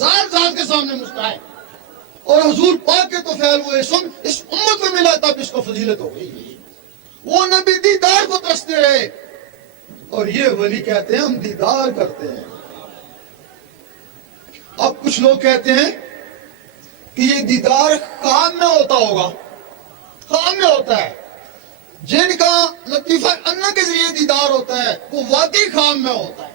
ذات ذات کے سامنے مستحق. اور حضور پاک کے تو فعل وہ اسم اس امت کو ملا تب اس کو فضیلت ہو گئی. وہ نبی دیدار کو ترستے رہے اور یہ ولی کہتے ہیں ہم دیدار کرتے ہیں. اب کچھ لوگ کہتے ہیں کہ یہ دیدار خواب میں ہوتا ہوگا. خواب میں ہوتا ہے. جن کا لطیفہ انا کے ذریعے دیدار ہوتا ہے وہ واقعی خواب میں ہوتا ہے.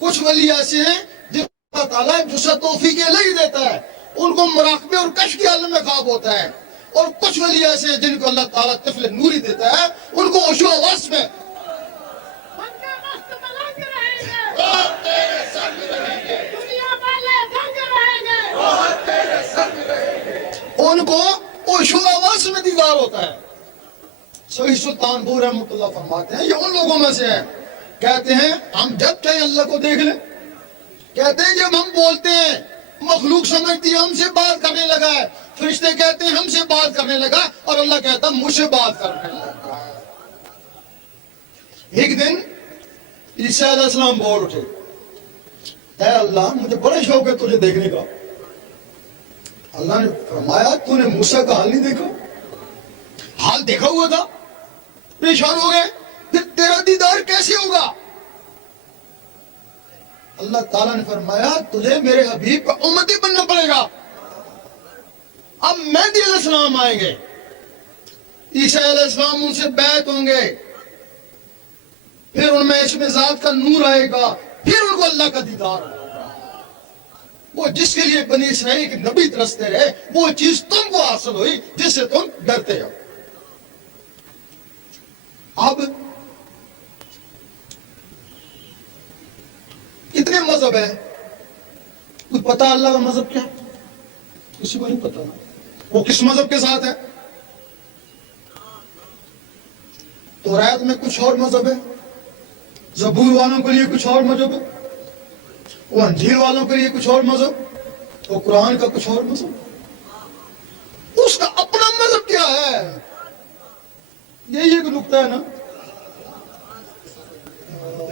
کچھ ولی ایسے ہیں جن کو اللہ تعالیٰ جسے توفیق الہی دیتا ہے ان کو مراقبے اور کشف کے عالم میں خواب ہوتا ہے. اور کچھ ولی ایسے ہیں جن کو اللہ تعالیٰ طفل نوری دیتا ہے ان کو عشو وس میں ان کو عشو وس میں دیدار ہوتا ہے. صحیح سلطان بو رحمۃ اللہ فرماتے ہیں یہ ان لوگوں میں سے ہے کہتے ہیں ہم جب چاہیں اللہ کو دیکھ لیں. کہتے ہیں جب ہم بولتے ہیں مخلوق سمجھتی ہے ہم سے بات کرنے لگا ہے. فرشتے کہتے ہیں ہم سے بات کرنے لگا اور اللہ کہتا ہے مجھ سے بات کرنے لگا. ایک دن عیسیٰ علیہ السلام بول اٹھے اے اللہ مجھے بڑا شوق ہے تجھے دیکھنے کا. اللہ نے فرمایا تو نے موسیٰ کا حال نہیں دیکھا؟ حال دیکھا ہوا تھا. پریشان ہو گئے پھر تیرا دیدار کیسے ہوگا؟ اللہ تعالیٰ نے فرمایا تجھے میرے حبیب کا امتی بننا پڑے گا. اب مہدی علیہ السلام آئیں گے عیسیٰ علیہ السلام ان سے بیعت ہوں گے پھر ان میں اسم ذات کا نور آئے گا پھر ان کو اللہ کا دیدار ہوگا. وہ جس کے لیے بنی اسرائیل کے نبی ترستے رہے وہ چیز تم کو حاصل ہوئی جس سے تم ڈرتے ہو. اب کتنے مذہب ہیں؟ کچھ پتا اللہ کا مذہب کیا؟ کسی کو نہیں پتا. وہ کس مذہب کے ساتھ ہے؟ تورات میں کچھ اور مذہب ہے, زبور والوں کے لیے کچھ اور مذہب ہے, وہ انجیل والوں کے لیے کچھ اور مذہب, وہ قرآن کا کچھ اور مذہب. اس کا اپنا مذہب کیا ہے؟ یہی ایک نقطہ ہے نا,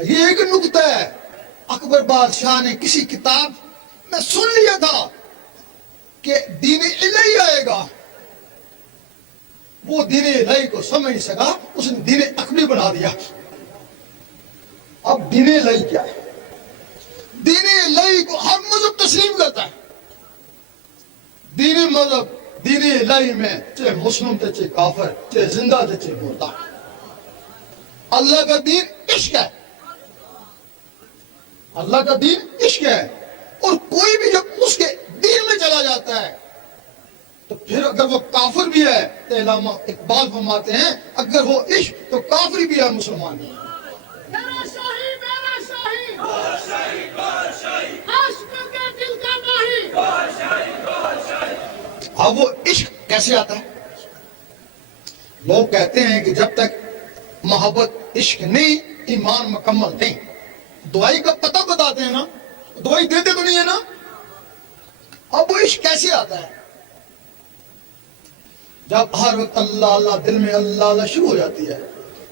یہ ایک نقطہ ہے. اکبر بادشاہ نے کسی کتاب میں سن لیا تھا کہ دین الہی آئے گا, وہ دین الہی کو سمجھ نہیں سکا, اس نے دین اکبری بنا دیا. اب دین الہی کیا ہے؟ دین الہی کو ہر مذہب تسلیم کرتا ہے. دین مذہب دین الہی میں چاہے مسلم تھے چاہے کافر چاہے زندہ تھے چاہے مردہ, اللہ کا دین عشق ہے. اللہ کا دین عشق ہے. اور کوئی بھی جب اس کے دین میں چلا جاتا ہے تو پھر اگر وہ کافر بھی ہے تو علامہ اقبال فرماتے ہیں اگر وہ عشق تو کافر بھی ہے مسلمان بھی. اب وہ عشق کیسے آتا ہے؟ لوگ کہتے ہیں کہ جب تک محبت عشق نہیں ایمان مکمل نہیں. دعائی کا پتہ بتاتے ہیں نا, دعائی دیتے تو نہیں ہے نا. اب وہ عشق کیسے آتا ہے؟ جب ہر وقت اللہ اللہ دل میں اللہ اللہ شروع ہو جاتی ہے,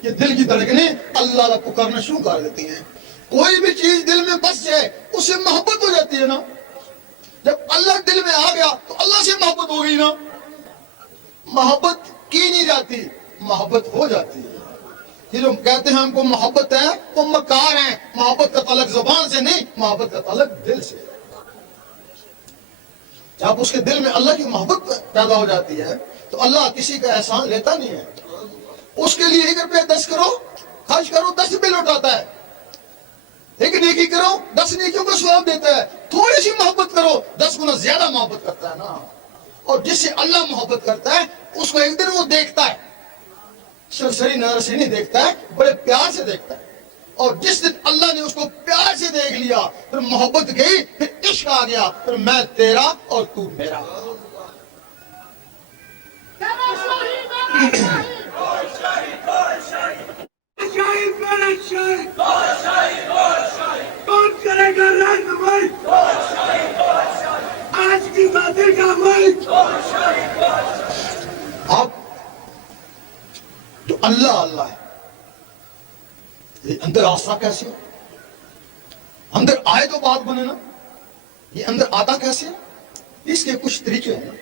یہ دل کی دھڑکنیں اللہ اللہ پکارنا شروع کر دیتی ہیں. کوئی بھی چیز دل میں بس جائے اس سے محبت ہو جاتی ہے نا. جب اللہ دل میں آ گیا تو اللہ سے محبت ہو گئی نا. محبت کی نہیں جاتی, محبت ہو جاتی ہے. یہ جو کہتے ہیں ہم کو محبت ہے وہ مکار ہیں. محبت کا تعلق زبان سے نہیں, محبت کا تعلق دل سے. جب اس کے دل میں اللہ کی محبت پیدا ہو جاتی ہے تو اللہ کسی کا احسان لیتا نہیں ہے. اس کے لیے 1 روپیہ 10 کرو خرچ کرو 10 روپے لوٹاتا ہے. ایک نیکی کرو 10 نیکیوں کا ثواب دیتا ہے. تھوڑی سی محبت کرو 10 گنا زیادہ محبت کرتا ہے نا. اور جس سے اللہ محبت کرتا ہے اس کو ایک دن وہ دیکھتا ہے, سرسری نظر سے نہیں دیکھتا ہے, بڑے پیار سے دیکھتا ہے. اور جس دن اللہ نے اس کو پیار سے دیکھ لیا پھر محبت گئی, پھر عشق آ گیا, پھر میں تیرا اور تو میرا. کون کرے گا رہنمائی آج کی باتیں کا ملک. اب جو اللہ اللہ ہے یہ اندر آسا کیسے؟ اندر آئے تو بات بنے نا. یہ اندر آتا کیسے؟ اس کے کچھ طریقے ہیں.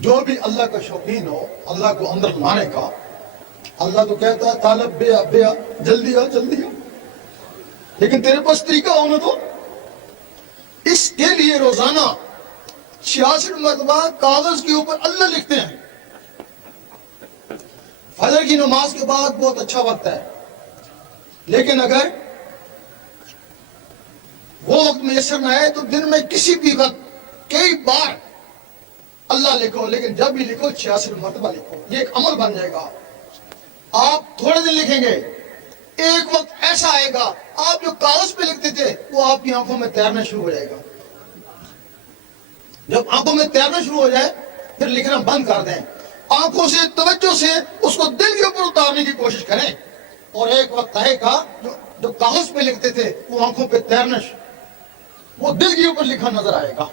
جو بھی اللہ کا شوقین ہو اللہ کو اندر لانے کا، اللہ تو کہتا ہے طالب بے جلدی آ جلدی آ، لیکن تیرے پاس طریقہ ہونا تو. اس کے لیے روزانہ 66 مرتبہ کاغذ کے اوپر اللہ لکھتے ہیں. فجر کی نماز کے بعد بہت اچھا وقت ہے، لیکن اگر وہ وقت میسر نہ آئے تو دن میں کسی بھی وقت کئی بار اللہ لکھو، لیکن جب بھی لکھو 66 مرتبہ لکھو. یہ ایک عمل بن جائے گا. آپ تھوڑے دن لکھیں گے، ایک وقت ایسا آئے گا آپ جو کاغذ پہ لکھتے تھے وہ آپ کی آنکھوں میں تیرنا شروع ہو جائے گا. جب آنکھوں میں تیرنا شروع ہو جائے پھر لکھنا بند کر دیں. آنکھوں سے توجہ سے اس کو دل کے اوپر اتارنے کی کوشش کریں، اور ایک وقت آئے گا جو کاغذ پہ لکھتے تھے وہ آنکھوں پہ تیرنا وہ دل کے اوپر لکھا نظر آئے گا.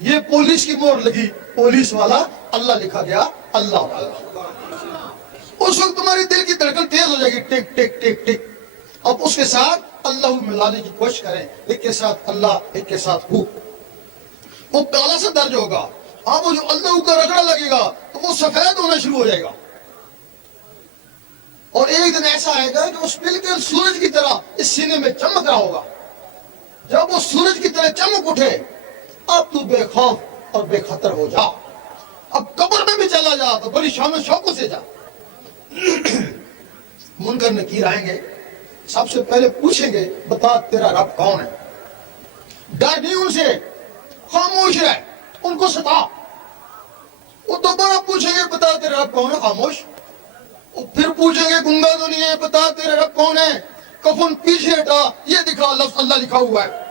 یہ پولیس کی مہر لگی، پولیس والا اللہ لکھا گیا اللہ والا. اس وقت تمہاری دل کی دھڑکن تیز ہو جائے گی، ٹک ٹک ٹک ٹک. اب اس کے ساتھ اللہ ملانے کی کوشش کریں، ایک کے ساتھ اللہ ایک کے ساتھ ہو. وہ کالا سے درج ہوگا، اب وہ جو اللہ کا رگڑا لگے گا تو وہ سفید ہونا شروع ہو جائے گا. اور ایک دن ایسا آئے گا کہ اس بالکل سورج کی طرح اس سینے میں چمک رہا ہوگا. جب وہ سورج کی طرح چمک اٹھے اب تو بے خوف اور بے خطر ہو جا. اب قبر میں بھی چلا جا تو بڑی شان و شوق سے جا. منکر نکیر آئیں گے، سب سے پہلے پوچھیں گے بتا تیرا رب کون ہے. ڈر نہیں ان سے، خاموش رہ، ان کو ستا. وہ دوبارہ پوچھیں گے بتا تیرا رب کون ہے، خاموش. پھر پوچھیں گے گنگا تو نہیں ہے، بتا تیرا رب کون ہے. کفن پیچھے ہٹا، یہ دکھا لفظ اللہ لکھا ہوا ہے.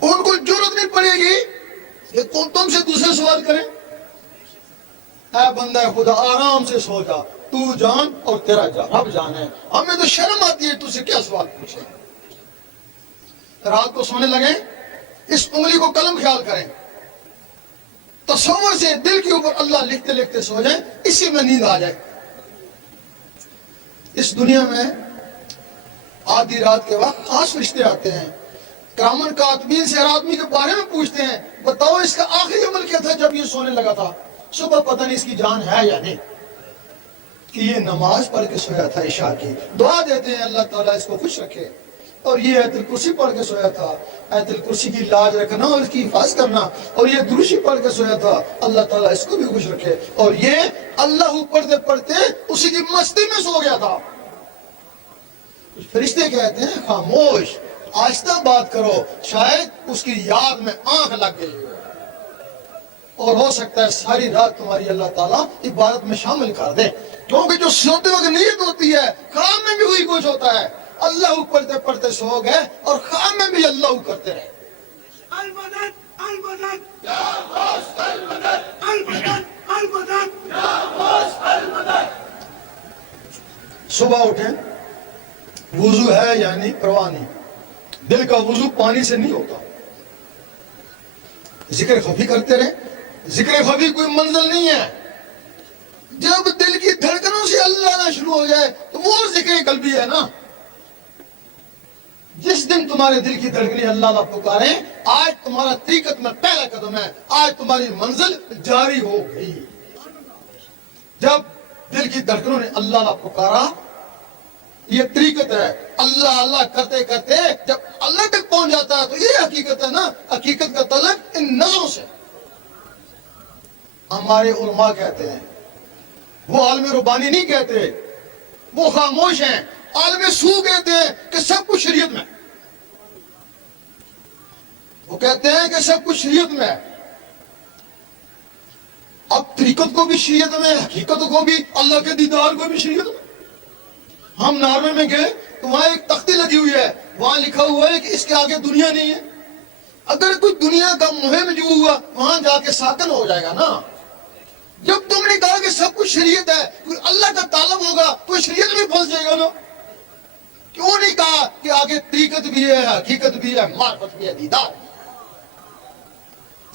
ان کو ضرورت نہیں پڑے گی کہ تم سے دوسرے سوال کریں. اے بندہ خدا آرام سے سو جا، تو جان اور تیرا رب جان ہے. ہمیں تو شرم آتی ہے تجھ سے کیا سوال پوچھیں. رات کو سونے لگیں اس انگلی کو قلم خیال کریں، تصور سے دل کے اوپر اللہ لکھتے لکھتے سو جائیں، اسی میں نیند آ جائے. اس دنیا میں آدھی رات کے وقت خاص رشتے آتے ہیں، کرامن کاتبین سے ہر آدمی کے بارے میں پوچھتے ہیں بتاؤ اس کا آخری عمل کیا تھا جب یہ سونے لگا تھا. صبح پتہ نہیں اس کی جان ہے یا نہیں، کہ یہ نماز پڑھ کے سویا تھا عشاء کی. دعا دیتے ہیں اللہ تعالیٰ اس کو خوش رکھے. اور یہ آیت الکرسی پڑھ کے سویا تھا، آیت الکرسی کی لاج رکھنا اور اس کی حفاظت کرنا. اور یہ درشی پڑھ کے سویا تھا، اللہ تعالیٰ اس کو بھی خوش رکھے. اور یہ اللہ پڑھتے پڑھتے اسی کی مستی میں سو گیا تھا. فرشتے کہتے ہیں خاموش، آہستہ بات کرو، شاید اس کی یاد میں آنکھ لگ گئی اور ہو سکتا ہے ساری رات تمہاری اللہ تعالیٰ عبادت میں شامل کر دے. کیونکہ جو سوتے وقت نیت ہوتی ہے خواب میں بھی وہی کچھ ہوتا ہے. اللہ پڑھتے پڑھتے سو گئے اور خواب میں بھی اللہ کرتے رہے. المدد المدد یا غوث المدد المدد المدد یا غوث المدد. صبح اٹھیں، وضو ہے یعنی پرواہ نہیں. دل کا وضو پانی سے نہیں ہوتا. ذکر خفی کرتے رہے. ذکر خفی کوئی منزل نہیں ہے. جب دل کی دھڑکنوں سے اللہ نہ شروع ہو جائے تو وہ ذکر قلبی ہے نا. جس دن تمہارے دل کی دھڑکنیں اللہ پکاریں، آج تمہارا طریقت میں پہلا قدم ہے، آج تمہاری منزل جاری ہو گئی. جب دل کی دھڑکنوں نے اللہ پکارا، یہ طریقت ہے. اللہ اللہ کرتے کرتے جب اللہ تک پہنچ جاتا ہے تو یہ حقیقت ہے نا. حقیقت کا تعلق ان نظروں سے. ہمارے علماء کہتے ہیں، وہ عالم ربانی نہیں کہتے، وہ خاموش ہیں. عالم سو کہتے ہیں کہ سب کچھ شریعت میں. وہ کہتے ہیں کہ سب کچھ شریعت میں ہے. اب طریقت کو بھی شریعت میں، حقیقت کو بھی، اللہ کے دیدار کو بھی شریعت میں. ہم ناروے میں گئے تو وہاں ایک تختی لگی ہوئی ہے، وہاں لکھا ہوا ہے کہ اس کے آگے دنیا نہیں ہے. اگر کوئی دنیا کا مہم جو ہوا وہاں جا کے ساکن ہو جائے گا نا. جب تم نے کہا کہ سب کچھ شریعت ہے، کوئی اللہ کا طالب ہوگا تو شریعت میں پھنس جائے گا نا. کیوں نہیں کہا کہ آگے طریقت بھی ہے، حقیقت بھی ہے، معرفت بھی ہے، دیدار.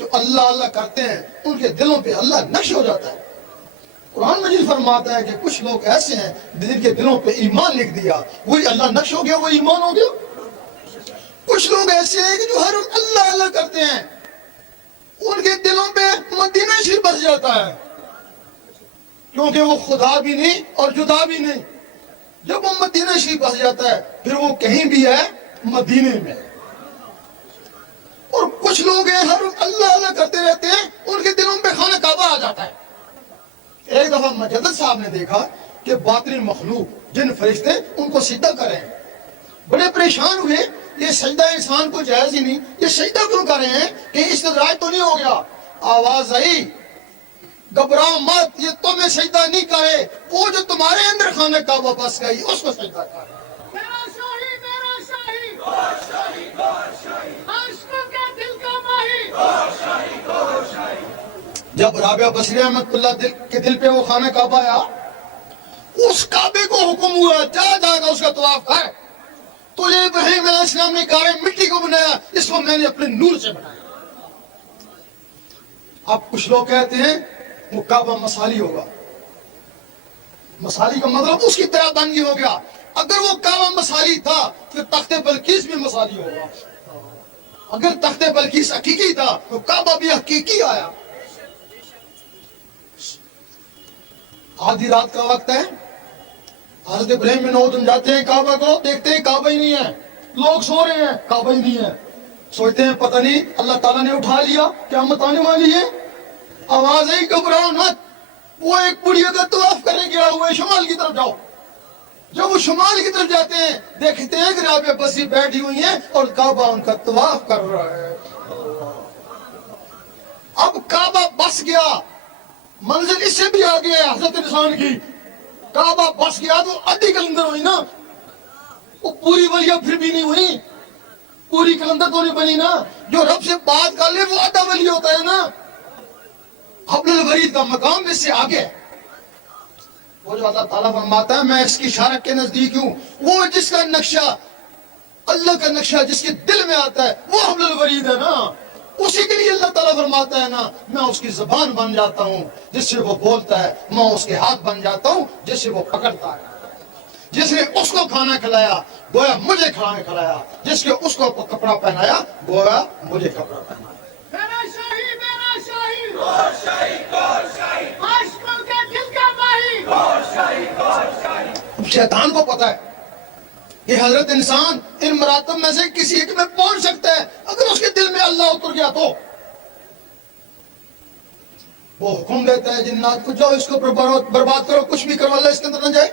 جو اللہ اللہ کرتے ہیں ان کے دلوں پہ اللہ نقش ہو جاتا ہے. قرآن مجید فرماتا ہے کہ کچھ لوگ ایسے ہیں جن کے دلوں پہ ایمان لکھ دیا, وہی اللہ نقش ہو گیا, وہ ایمان ہو گیا. کچھ لوگ ایسے ہیں کہ جو ہر وقت اللہ اللہ کرتے ہیں, ان کے دلوں پہ مدینہ شریف بس جاتا ہے, کیونکہ وہ خدا بھی نہیں اور جدا بھی نہیں. جب وہ مدینہ شریف بس جاتا ہے پھر وہ کہیں بھی ہے مدینے میں. اور کچھ لوگ ہیں ہر وقت اللہ اللہ کرتے رہتے ہیں, ان کے دلوں پہ خانہ کعبہ آ جاتا ہے. ایک دفعہ مجدد صاحب نے دیکھا کہ باطنی مخلوق جن فرشتے ان کو سجدہ کر رہے ہیں. بڑے پریشان ہوئے, یہ سجدہ انسان کو جائز ہی نہیں, یہ سجدہ کیوں کر رہے ہیں, کہ استدراج تو نہیں ہو گیا. آواز آئی, گھبراؤ مت, یہ تمہیں سجدہ نہیں کرے, وہ جو تمہارے اندر خانہ کعبہ بس گئی اس کو سجدہ کر. میرا شاہی, میرا شاہی, گور شاہی, گور شاہی, عاشقوں کے دل کا ماہی, گور شاہی, گور شاہی. جب رابعہ بصری احمد اللہ کے دل پہ وہ خانہ کعبہ آیا, اس کعبے کو حکم ہوا جا جا کر اس کا طواف کر. تو یہ ابراہیم علیہ السلام نے کہا مٹی کو بنایا, اس کو میں نے اپنے نور سے بنایا. اب کچھ لوگ کہتے ہیں وہ کعبہ مسالی ہوگا. مسالی کا مطلب اس کی طرح بن گئی ہو گیا. اگر وہ کعبہ مسالی تھا پھر تخت بلقیس بھی مسالی ہوگا. اگر تخت بلقیس حقیقی تھا تو کعبہ بھی حقیقی آیا. آدھی رات کا وقت ہے, حضرت ابراہیم بن ادھم جاتے ہیں کعبہ کو, دیکھتے ہیں کعبہ ہی نہیں ہے. لوگ سو رہے ہیں, کعبہ ہی نہیں ہے. سوچتے ہیں پتہ نہیں اللہ تعالیٰ نے اٹھا لیا, قیامت آنے والی ہے. آواز آئی گھبراؤ مت, وہ ایک بڑھیا کا طواف کرنے گیا ہوا ہے, شمال کی طرف جاؤ. جب وہ شمال کی طرف جاتے ہیں دیکھتے ہیں کہ رابعہ بصری بیٹھی ہوئی ہیں اور کعبہ ان کا طواف کر رہا ہے. اب کعبہ بس گیا, منزل اس سے بھی آگے ہے حضرت انسان کی. کعبہ بس گیا تو آدھی کلندر ہوئی نا, وہ پوری ولیہ پھر بھی نہیں ہوئی. پوری کلندر تو نہیں بنی نا. جو رب سے بات کر لے وہ آدھا ولی ہوتا ہے نا. حبل الورید کا مقام اس سے آگے ہے. وہ جو اللہ تعالیٰ فرماتا ہے میں اس کی اشارت کے نزدیک ہوں, وہ جس کا نقشہ اللہ کا نقشہ جس کے دل میں آتا ہے وہ حبل الورید ہے نا. اسی کے لیے اللہ تعالیٰ فرماتا ہے نا میں اس کی زبان بن جاتا ہوں جس سے وہ بولتا ہے, میں اس کے ہاتھ بن جاتا ہوں جس سے وہ پکڑتا ہے. جس نے اس کو کھانا کھلایا گویا مجھے کھانا کھلایا, جس کے اس کو کپڑا پہنایا گویا مجھے کپڑا پہنایا. میرا شاہی, میرا شاہی, گور شاہی, گور شاہی, عاشقوں کے دل کا ماہی, گور شاہی, گور شاہی. شیطان کو پتا ہے کہ حضرت انسان ان مراتب میں سے کسی ایک میں پہنچ سکتا ہے. اگر اس کے دل میں اللہ اتر گیا تو وہ حکم دیتا ہے جنات کو جاؤ اس کو برباد کرو, کچھ بھی کرو, اللہ اس کے اندر نہ جائے.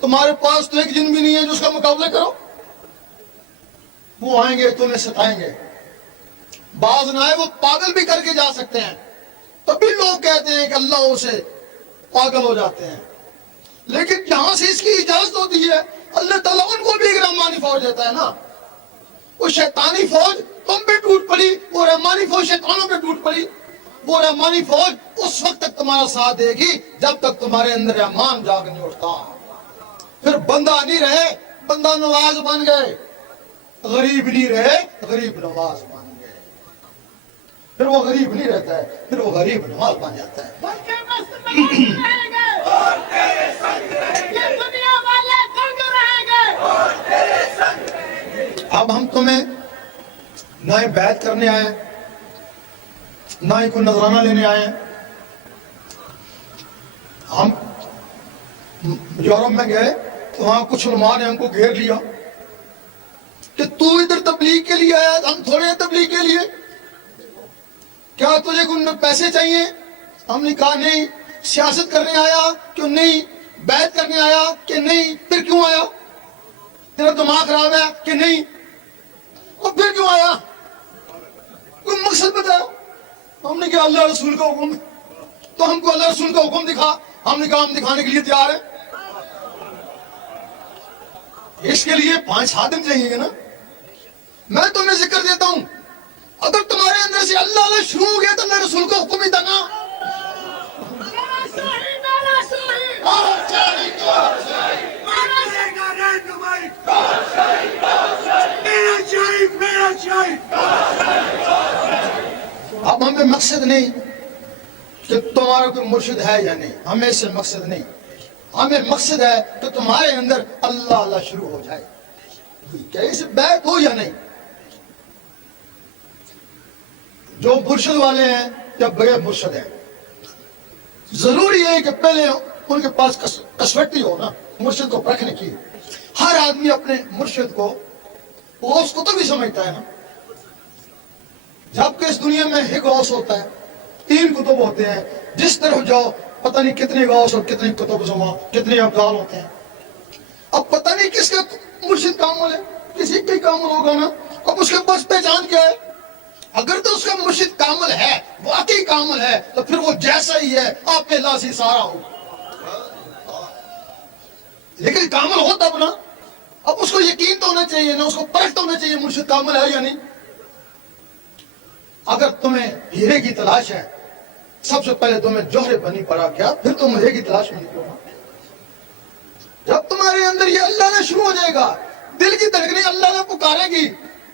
تمہارے پاس تو ایک جن بھی نہیں ہے جو اس کا مقابلہ کرو. وہ آئیں گے تمہیں ستائیں گے. بعض نہ آئے وہ پاگل بھی کر کے جا سکتے ہیں, تبھی لوگ کہتے ہیں کہ اللہ اسے پاگل ہو جاتے ہیں. لیکن جہاں سے اس کی اجازت ہوتی ہے اللہ تعالیٰ ان کو بھی ایک رحمانی فوج دیتا ہے نا. وہ شیطانی فوج تم پہ ٹوٹ پڑی, وہ رحمانی فوج شیطانوں پہ ٹوٹ پڑی. وہ رحمانی فوج اس وقت تک تمہارا ساتھ دے گی جب تک تمہارے اندر رحمان جاگ نہیں اٹھتا. پھر بندہ نہیں رہے, بندہ نواز بن گئے. غریب نہیں رہے, غریب نواز بن گئے. پھر وہ غریب نہیں رہتا ہے, پھر وہ غریب نواز بن جاتا ہے. بن کے مست مگن رہیں گے اور تیرے سنگ رہیں گے, یہ دنیا والے دنگ رہیں گے اور تیرے سنگ رہیں گے. اب ہم تمہیں نہ ہی بیعت کرنے آئے ہیں, نہ ہی کوئی نذرانہ لینے آئے ہیں. ہم یورپ میں گئے تو وہاں کچھ علماء نے ہم کو گھیر لیا کہ تو ادھر تبلیغ کے لیے آیا, ہم تھوڑے ہیں تبلیغ کے لیے, کیا تجھے کوئی پیسے چاہیے؟ ہم نے کہا نہیں. سیاست کرنے آیا کیوں نہیں؟ بیعت کرنے آیا کہ نہیں؟ پھر کیوں آیا؟ تیرا دماغ خراب ہے کہ نہیں؟ اور پھر کیوں آیا؟ کوئی مقصد بتا. ہم نے کہا اللہ رسول کا حکم, تو ہم کو اللہ رسول کا حکم دکھا. ہم نے کہا ہم دکھانے کے لیے تیار ہیں. اس کے لیے 5-7 دن چاہیے نا. میں تمہیں ذکر دیتا ہوں, اگر تمہارے اندر سے اللہ اللہ شروع ہو گیا تو اللہ رسول کا حکم ہی دینا. میرا شاہی, میرا شاہی, کون کرے گا رہنمائی, میرا شاہی, میرا شاہی. اب اب ہمیں مقصد نہیں کہ تمہارا کوئی مرشد ہے یا نہیں، ہمیں سے مقصد نہیں، ہمیں مقصد ہے کہ تمہارے اندر اللہ اللہ شروع ہو جائے، کیا اسے بیعت ہو یا نہیں۔ جو مرشد والے ہیں یا بغیر مرشد ہیں، ضروری ہے کہ پہلے ان کے پاس کسوٹی ہو نا مرشد کو پرکھنے کی۔ ہر آدمی اپنے مرشد کو غوث کو تو بھی سمجھتا ہے نا، جبکہ اس دنیا میں ایک غوث ہوتا ہے، 3 کتب ہوتے ہیں، جس طرف جاؤ پتہ نہیں کتنے غوث اور کتنے کتب زما، کتنے ابدال ہوتے ہیں۔ اب پتہ نہیں کس کا مرشد کامل ہے، کسی کا ہی کامل ہوگا نا۔ اب اس کے پاس پہچان کیا ہے؟ اگر تو اس کا مرشد کامل ہے، واقعی کامل ہے، تو پھر وہ جیسا ہی ہے، آپ پہ لاسی سارا ہو، لیکن کامل ہو تب نا۔ اب اس کو یقین تو ہونا چاہیے نا، اس کو پرکھ تو ہونا چاہیے مرشد کامل ہے یا نہیں۔ اگر تمہیں ہیرے کی تلاش ہے، سب سے پہلے تمہیں جوہر بنی پڑا کیا، پھر تم ہیرے کی تلاش میں نکلو گا۔ جب تمہارے اندر یہ اللہ نے شروع ہو جائے گا، دل کی دھڑکنیں اللہ نے پکارے گی،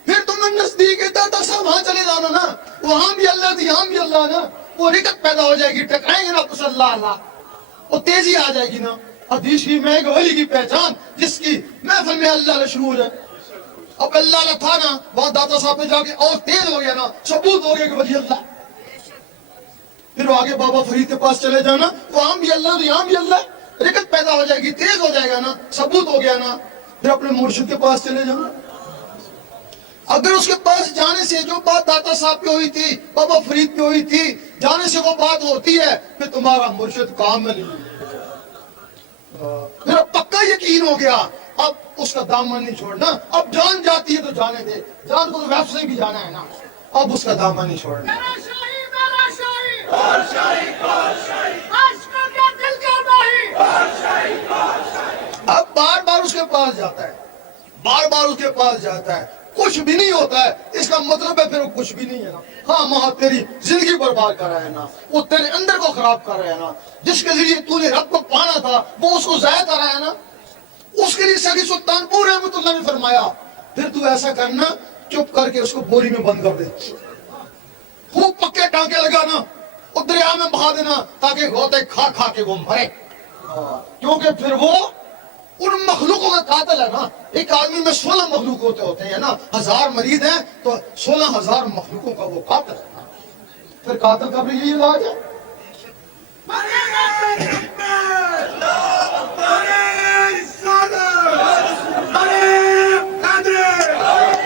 پھر تمہیں نزدیک داتا صاحب وہاں چلے جانا نا، وہاں بھی اللہ تھی، یہاں بھی اللہ نا، وہ رکت پیدا ہو جائے گی، ٹکرائیں گے نا تو اللہ اللہ، وہ تیزی آ جائے گی نا۔ حدیث شریف میں ایک ولی کی پہچان جس کی محفل میں اللہ نے شروع ہو جائے۔ اب اللہ نے تھا نا، وہاں داتا صاحب پہ جا کے اور تیز ہو گیا نا، ثبوت ہو گیا کہ ولی اللہ۔ پھر وہ آگے بابا فرید کے پاس چلے جانا، وہاں بھی اللہ یہاں بھی اللہ، رکت پیدا ہو جائے گی، تیز ہو جائے گا نا، ثبوت ہو گیا نا۔ پھر اپنے مرشد کے پاس چلے جانا۔ اگر اس کے پاس جانے سے جو بات داتا صاحب پہ ہوئی تھی، بابا فرید پہ ہوئی تھی، جانے سے وہ بات ہوتی ہے، پھر تمہارا مرشد کامل ہے۔ پھر اب پکا یقین ہو گیا، اب اس کا دامن نہیں چھوڑنا۔ اب جان جاتی ہے تو جانے دے، جان کو تو ویب سے بھی جانا ہے نا، اب اس کا دامن نہیں چھوڑنا۔ میرا شاہی، میرا شاہی، اور شاہی، اور شاہی، عاشقوں کے دل کا ماہی، اور شاہی، اور شاہی۔ اب بار بار اس کے پاس جاتا ہے، بار بار اس کے پاس جاتا ہے، کچھ بھی نہیں ہوتا ہے، اس کا مطلب ہے پھر وہ کچھ بھی نہیں ہے نا۔ ہاں ماں تیری زندگی برباد کر رہا ہے نا، وہ تیرے اندر کو خراب کر رہا ہے نا، جس کے ذریعے تو نے رب کو پانا تھا وہ اس کو ضائع کر رہا ہے نا۔ اس کے لیے سیدی سلطان پور رحمۃ اللہ نے فرمایا، پھر تو ایسا کرنا، چپ کر کے اس کو بوری میں بند کر دے، خوب پکے ٹانکے لگانا، اور دریا میں بہا دینا تاکہ غوطے کھا کھا کے وہ مرے، کیونکہ پھر وہ ان مخلوقوں کا قاتل ہے نا۔ ایک آدمی میں 16 مخلوق ہوتے ہیں نا، 1000 مریض ہیں تو 16,000 مخلوقوں کا وہ قاتل ہے نا۔ پھر قاتل کا بھی یہی علاج ہے۔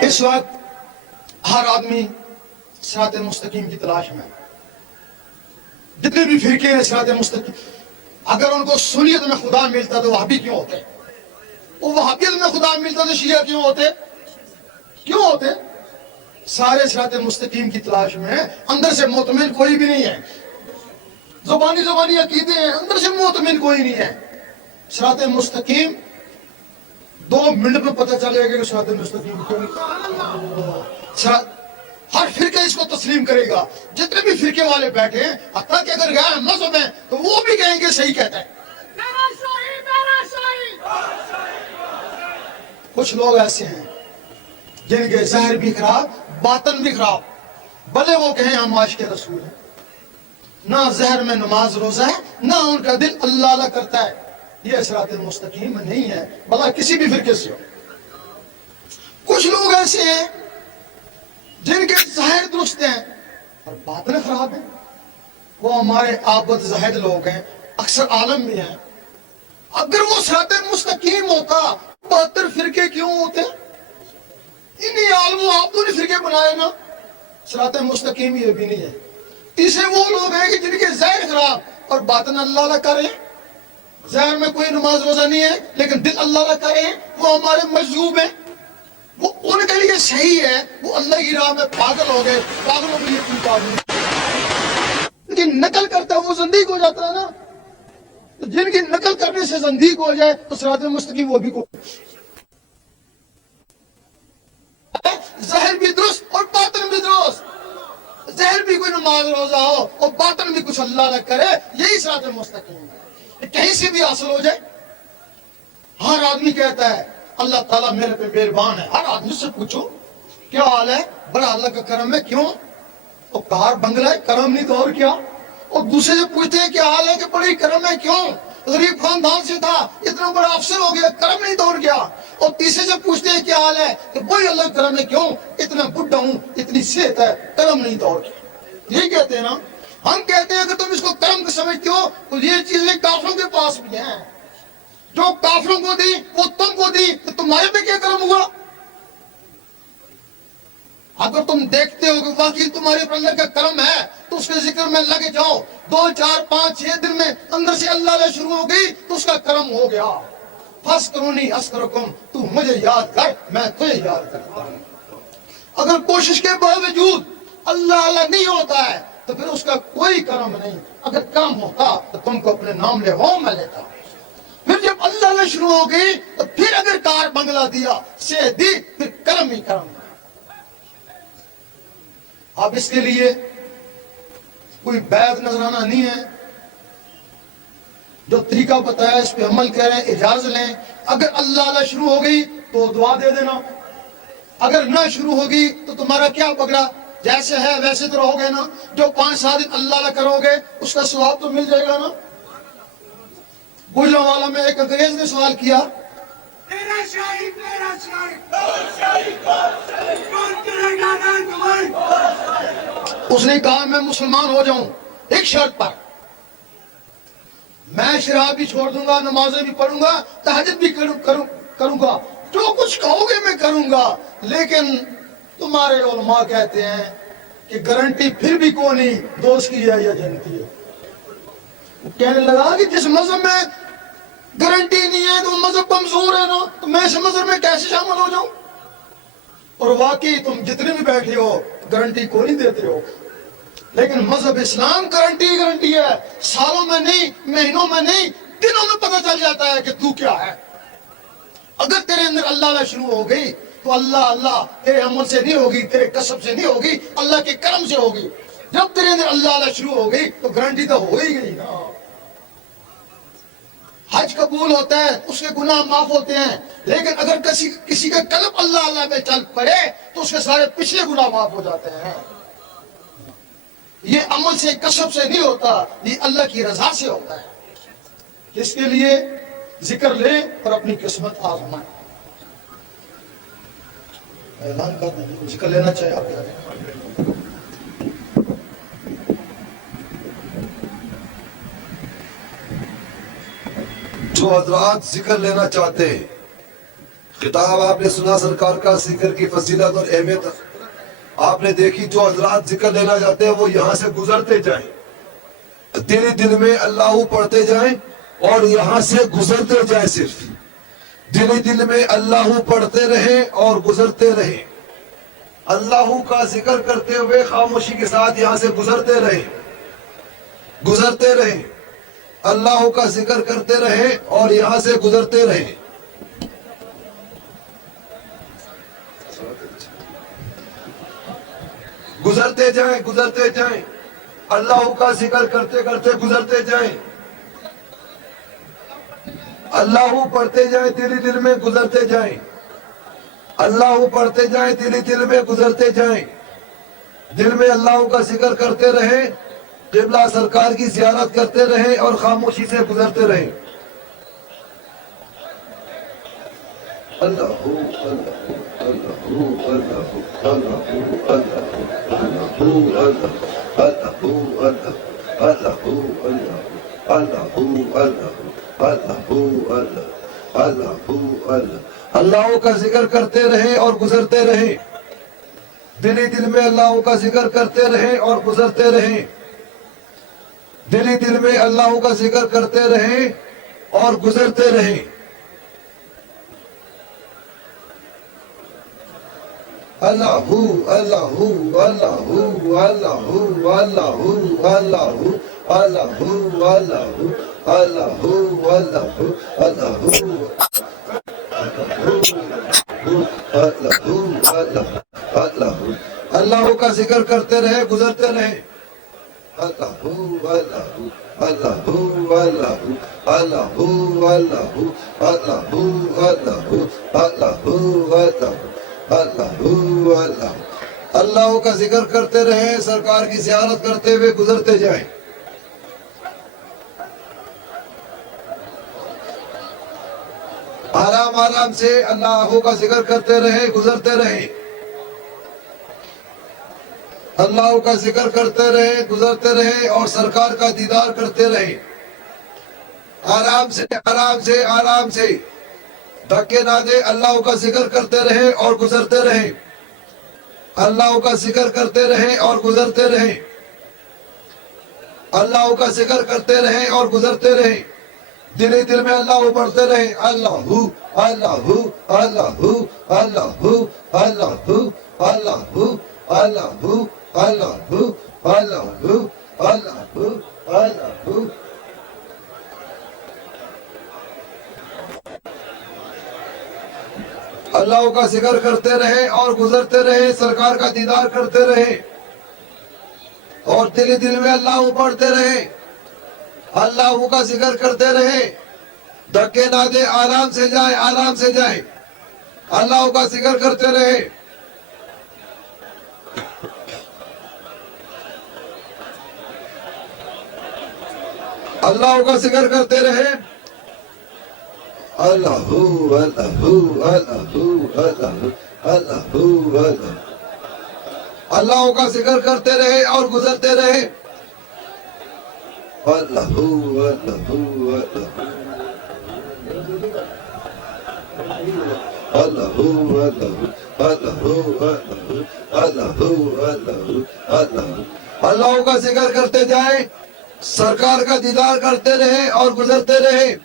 اس وقت ہر آدمی صراط مستقیم کی تلاش میں، جتنے بھی فرقے ہیں صراط مستقیم، اگر ان کو سنیت میں خدا ملتا تو وہابی کیوں ہوتے؟ وہ وہابیت میں خدا ملتا تو شیعہ کیوں ہوتے؟ کیوں ہوتے؟ سارے صراط مستقیم کی تلاش میں ہیں، اندر سے مطمئن کوئی بھی نہیں ہے، زبانی عقیدے ہیں، اندر سے مطمئن کوئی نہیں ہے۔ صراط مستقیم 2 منٹ میں پتہ چلے گا کہ صراط مستقیم کیوں نہیں۔ ہر فرقہ اس کو تسلیم کرے گا، جتنے بھی فرقے والے بیٹھے ہیں، حتیٰ کہ اگر غیر مذہب ہیں تو وہ بھی کہیں گے صحیح کہتا ہے۔ میرا شاہی، میرا شاہی۔ کچھ لوگ ایسے ہیں جن کے ظاہر بھی خراب، باطن بھی خراب، بھلے وہ کہیں ہم عاشق رسول ہیں، نہ ظاہر میں نماز روزہ ہے، نہ ان کا دل اللہ اللہ کرتا ہے۔ یہ صراط مستقیم نہیں ہے، بھلا کسی بھی فرقے سے ہو۔ کچھ لوگ ایسے ہیں جن کے ظاہر درست ہیں اور باطن خراب ہیں، وہ ہمارے عابد زاہد لوگ ہیں، اکثر عالم بھی ہیں۔ اگر وہ صراط مستقیم ہوتا، 72 فرقے کیوں ہوتے؟ انہی عالموں عابدوں نے فرقے بنائے نا۔ صراط مستقیم یہ بھی نہیں ہے۔ تیسرے وہ لوگ ہیں کہ جن کے ظاہر خراب اور باطن اللہ اللہ کرے، ظاہر میں کوئی نماز روزہ نہیں ہے لیکن دل اللہ اللہ کرے، وہ ہمارے مجذوب ہیں۔ وہ ان کے لیے صحیح ہے، وہ اللہ کی راہ میں پاگل ہو گئے، پاگلوں کے لیے کوئی پاگل، لیکن نقل کرتا ہے وہ زندیق ہو جاتا ہے نا۔ جن کی نقل کرنے سے زندیق ہو جائے تو صراط مستقیم وہ بھی کو ظاہر بھی درست اور باطن بھی درست، ظاہر بھی کوئی نماز روزہ ہو اور باطن بھی کچھ اللہ نہ کرے، یہی صراط مستقیم ہے۔ کہیں سے بھی حاصل ہو جائے۔ ہر آدمی کہتا ہے اللہ تعالیٰ میرے پہ مہربان ہے، ہر آدمی سے پوچھو کیا حال ہے، بڑا اللہ کا کرم ہے، کیوں؟ اور کار بنگلہ ہے، کرم نہیں تو اور کیا؟ اور دوسرے سے پوچھتے ہیں کیا حال ہے کہ بڑی کرم ہے، کیوں؟ غریب خاندان سے تھا، اتنا بڑا افسر ہو گیا، کرم نہیں تو اور کیا؟ اور تیسرے سے پوچھتے ہیں کیا حال ہے کہ وہی اللہ کرم ہے، کیوں؟ اتنا بڈھا ہوں، اتنی صحت ہے، کرم نہیں تو اور کیا؟ یہی کہتے ہیں نا ہم، کہتے ہیں کہ تم اس کو کرم کا سمجھتے ہو تو یہ چیزیں کافروں کے پاس بھی ہیں، جو کافروں کو دی وہ تم کو دی، تو تمہارے پہ کیا کرم ہوا؟ اگر تم دیکھتے ہو کہ واقعی تمہارے پر اللہ کا کرم ہے تو اس کے ذکر میں لگے جاؤ، 2 4 5 6 دن میں اندر سے اللہ علیہ شروع ہو گئی تو اس کا کرم ہو گیا۔ فَاسْكُرُونِي أَذْكُرْكُمْ، تو مجھے یاد کر میں تجھے یاد کرتا ہوں۔ اگر کوشش کے باوجود اللہ اللہ نہیں ہوتا ہے تو پھر اس کا کوئی کرم نہیں، اگر کرم ہوتا تو تم کو اپنے نام لے وہ میں لیتا۔ پھر جب اللہ اللہ شروع ہو گئی تو پھر اگر کار بنگلہ دیا، صحت دی، پھر کرم ہی کرم۔ اب اس کے لیے کوئی بیعت نذرانہ نہیں ہے، جو طریقہ بتایا اس پہ عمل کریں، اجازت لیں۔ اگر اللہ اللہ شروع ہو گئی تو دعا دے دینا، اگر نہ شروع ہوگی تو تمہارا کیا پکڑا، جیسے ہے ویسے تو رہو گے نا۔ جو 5 7 دن اللہ اللہ کرو گے اس کا ثواب تو مل جائے گا نا۔ گجرا والا میں ایک انگریز نے سوال کیا، تیرا شاہی میرا شاہی، کون کرے گا رہنمائی؟ اس نے کہا میں مسلمان ہو جاؤں ایک شرط پر، میں شراب بھی چھوڑ دوں گا، نمازیں بھی پڑھوں گا، تہجد بھی کروں گا، جو کچھ کہو گے میں کروں گا، لیکن تمہارے علماء کہتے ہیں کہ گارنٹی پھر بھی کون نہیں، دوست کی ہے یا جنتی ہے۔ کہنے لگا کہ جس مذہب میں گارنٹی نہیں ہے تو مذہب کمزور ہے نا، تو میں اس مذہب میں کیسے شامل ہو جاؤں؟ اور واقعی تم جتنے بھی بیٹھے ہو گارنٹی کو نہیں دیتے ہو، لیکن مذہب اسلام گارنٹی ہے، سالوں میں نہیں، مہینوں میں نہیں، دنوں میں پتہ چل جاتا ہے کہ تو کیا ہے۔ اگر تیرے اندر اللہ اللہ شروع ہو گئی تو اللہ اللہ تیرے عمل سے نہیں ہوگی، تیرے کسب سے نہیں ہوگی، اللہ کے کرم سے ہوگی۔ جب تیرے اندر اللہ اللہ شروع ہو گئی تو گارنٹی تو ہو ہی گئی نا۔ حج قبول ہوتا ہے، اس کے گناہ معاف ہوتے ہیں، لیکن اگر کسی کا قلب اللہ اللہ میں چل پڑے تو اس کے سارے پچھلے گناہ معاف ہو جاتے ہیں۔ یہ عمل سے کسب سے نہیں ہوتا، یہ اللہ کی رضا سے ہوتا ہے۔ اس کے لیے ذکر لیں اور اپنی قسمت آزمائیں۔ اعلان کر دیں، ذکر لینا چاہے آپ کیا دیں۔ جو حضرات ذکر لینا چاہتے ہیں، خطاب آپ نے سنا سرکار کا، ذکر کی فضیلت اور اہمیت آپ نے دیکھی۔ جو حضرات ذکر لینا چاہتے ہیں وہ یہاں سے گزرتے جائیں، دل میں اللہ پڑھتے جائیں اور یہاں سے گزرتے جائیں، صرف دل میں اللہ پڑھتے رہیں اور گزرتے رہیں، اللہ کا ذکر کرتے ہوئے خاموشی کے ساتھ یہاں سے گزرتے رہیں، اللہ کا ذکر کرتے رہیں اور یہاں سے گزرتے رہیں۔ گزرتے جائیں، اللہ کا ذکر کرتے کرتے گزرتے جائیں، اللہ پڑھتے جائیں، دل میں گزرتے جائیں، اللہ پڑھتے جائیں، دل میں گزرتے جائیں، دل میں اللہ کا ذکر کرتے رہیں، قبلہ سرکار کی زیارت کرتے رہیں اور خاموشی سے گزرتے رہیں۔ اللہ اللہ کا ذکر کرتے رہیں اور گزرتے رہیں، دل میں اللہ کا ذکر کرتے رہیں اور گزرتے رہیں، دل میں اللہ کا ذکر کرتے رہیں اور گزرتے رہیں۔ اللہ اللہ اللہ اللہ اللہ اللہ اللہ اللہ اللہ کا ذکر کرتے رہے، گزرتے رہے۔ اللہ اللہ اللہ اللہ اللہ اللہ اللہ اللہ اللہ اللہ اللہ کا ذکر کرتے رہیں، سرکار کی زیارت کرتے ہوئے گزرتے جائیں۔ آرام آرام سے اللہ کا ذکر کرتے رہیں، گزرتے رہیں۔ اللہ کا ذکر کرتے رہیں، گزرتے رہیں اور سرکار کا دیدار کرتے رہیں۔ آرام سے آرام سے آرام سے، دھکے نہ دے، اللہ کا ذکر کرتے رہیں اور گزرتے رہیں۔ اللہ کا ذکر کرتے رہیں اور گزرتے رہیں۔ اللہ کا ذکر کرتے رہیں اور گزرتے رہیں۔ دل ہی دل میں اللہ پڑھتے رہیں، اللہ اللہ اللہ اللہ اللہ اللہ اللہ اللہ اللہ اللہ۔ اللہ کا ذکر کرتے رہیں اور گزرتے رہیں، سرکار کا دیدار کرتے رہیں اور دل ہی دل میں اللہ پڑھتے رہیں، اللہ کا ذکر کرتے رہیں۔ دھکے نہ دے، آرام سے جائیں، آرام سے جائیں، اللہ کا ذکر کرتے رہیں۔ اللہ کا ذکر کرتے رہیں، اللہ اللہ اللہ اللہ اللہ۔ اللہ کا ذکر کرتے رہے اور گزرتے رہے، اللہ اللہ اللہ اللہ اللہ۔ اللہ کا ذکر کرتے جائیں، سرکار کا دیدار کرتے رہے اور گزرتے رہے۔